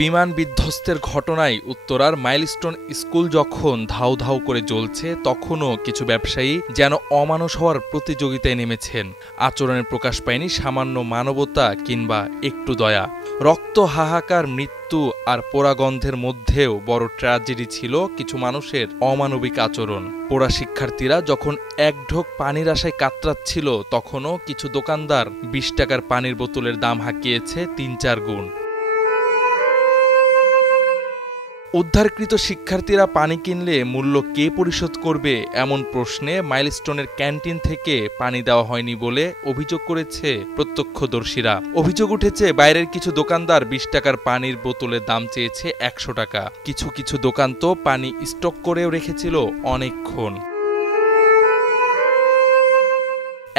বিমান বিধ্বস্তের ঘটনায় উত্তরার মাইলস্টোন স্কুল যখন ধাউ ধাউ করে জ্বলছে, তখনও কিছু ব্যবসায়ী যেন অমানুষ হওয়ার প্রতিযোগিতায় নেমেছেন। আচরণে প্রকাশ পায়নি সামান্য মানবতা কিংবা একটু দয়া। রক্ত, হাহাকার, মৃত্যু আর পোড়া গন্ধের মধ্যেও বড় ট্র্যাজেডি ছিল কিছু মানুষের অমানবিক আচরণ। পোড়া শিক্ষার্থীরা যখন এক ঢোক পানির আশায় কাতরাচ্ছিল, তখনও কিছু দোকানদার ২০ টাকার পানির বোতলের দাম হাঁকিয়েছে ৩-৪ গুণ। উদ্ধারকৃত শিক্ষার্থীরা পানি কিনলে মূল্য কে পরিশোধ করবে, এমন প্রশ্নে মাইলস্টোনের ক্যান্টিন থেকে পানি দেওয়া হয়নি বলে অভিযোগ করেছে প্রত্যক্ষদর্শীরা। অভিযোগ উঠেছে বাইরের কিছু দোকানদার ২০ টাকার পানির বোতলের দাম চেয়েছে ১০০ টাকা। কিছু কিছু দোকান তো পানি স্টক করেও রেখেছিল অনেকক্ষণ।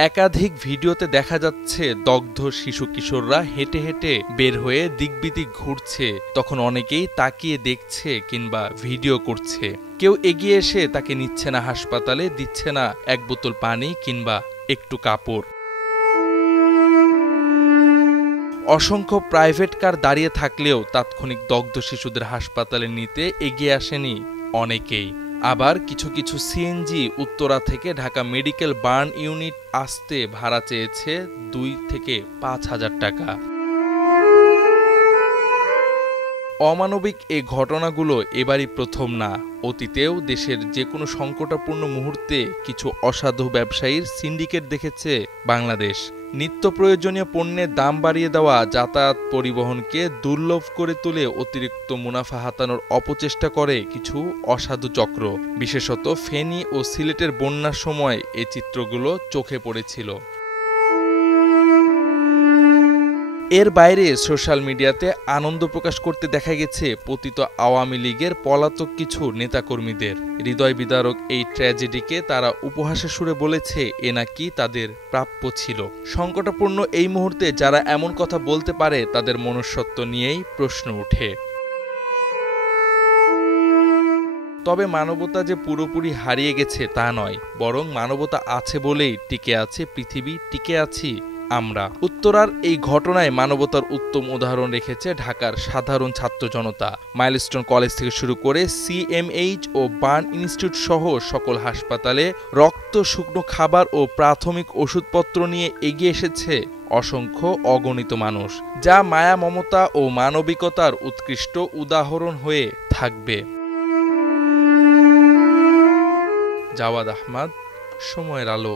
একাধিক ভিডিওতে দেখা যাচ্ছে দগ্ধ শিশু কিশোররা হেঁটে হেঁটে বের হয়ে দিকবিদিক ঘুরছে। তখন অনেকেই তাকিয়ে দেখছে কিংবা ভিডিও করছে। কেউ এগিয়ে এসে তাকে নিচ্ছে না হাসপাতালে, দিচ্ছে না এক বোতল পানি কিংবা একটু কাপড়। অসংখ্য প্রাইভেট কার দাঁড়িয়ে থাকলেও তাৎক্ষণিক দগ্ধ শিশুদের হাসপাতালে নিতে এগিয়ে আসেনি অনেকেই। আবার কিছু কিছু সিএনজি উত্তরা থেকে ঢাকা মেডিকেল বার্ন ইউনিট আসতে ভাড়া চেয়েছে ২ থেকে ৫,০০০ টাকা। অমানবিক এই ঘটনাগুলো এবারই প্রথম না। অতীতেও দেশের যে কোনো সংকটাপূর্ণ মুহূর্তে কিছু অসাধু ব্যবসায়ীর সিন্ডিকেট দেখেছে বাংলাদেশ। নিত্য প্রয়োজনীয় পণ্যের দাম বাড়িয়ে দেওয়া, যাতায়াত পরিবহনকে দুর্লভ করে তুলে অতিরিক্ত মুনাফা হাতানোর অপচেষ্টা করে কিছু অসাধু চক্র। বিশেষত ফেনী ও সিলেটের বন্যার সময় এই চিত্রগুলো চোখে পড়েছিল। এর বাইরে সোশ্যাল মিডিয়াতে আনন্দ প্রকাশ করতে দেখা গেছে পতিত আওয়ামী লীগের পলাতক কিছু নেতাকর্মীদের। হৃদয় বিদারক এই ট্র্যাজেডিকে তারা উপহাসের সুরে বলেছে এ নাকি তাদের প্রাপ্য ছিল। সংকটাপূর্ণ এই মুহূর্তে যারা এমন কথা বলতে পারে, তাদের মনুষ্যত্ব নিয়েই প্রশ্ন ওঠে। তবে মানবতা যে পুরোপুরি হারিয়ে গেছে তা নয়, বরং মানবতা আছে বলেই টিকে আছে পৃথিবী, টিকে আছি আমরা। উত্তরার এই ঘটনায় মানবতার উত্তম উদাহরণ রেখেছে ঢাকার সাধারণ ছাত্র জনতা। মাইলস্টোন কলেজ থেকে শুরু করে সিএমএইচ ও বার্ন ইনস্টিটিউট সহ সকল হাসপাতালে রক্ত, শুকনো খাবার ও প্রাথমিক ওষুধপত্র নিয়ে এগিয়ে এসেছে অসংখ্য অগণিত মানুষ, যা মায়া, মমতা ও মানবিকতার উৎকৃষ্ট উদাহরণ হয়ে থাকবে। জাওয়াদ আহমদ, সময়ের আলো।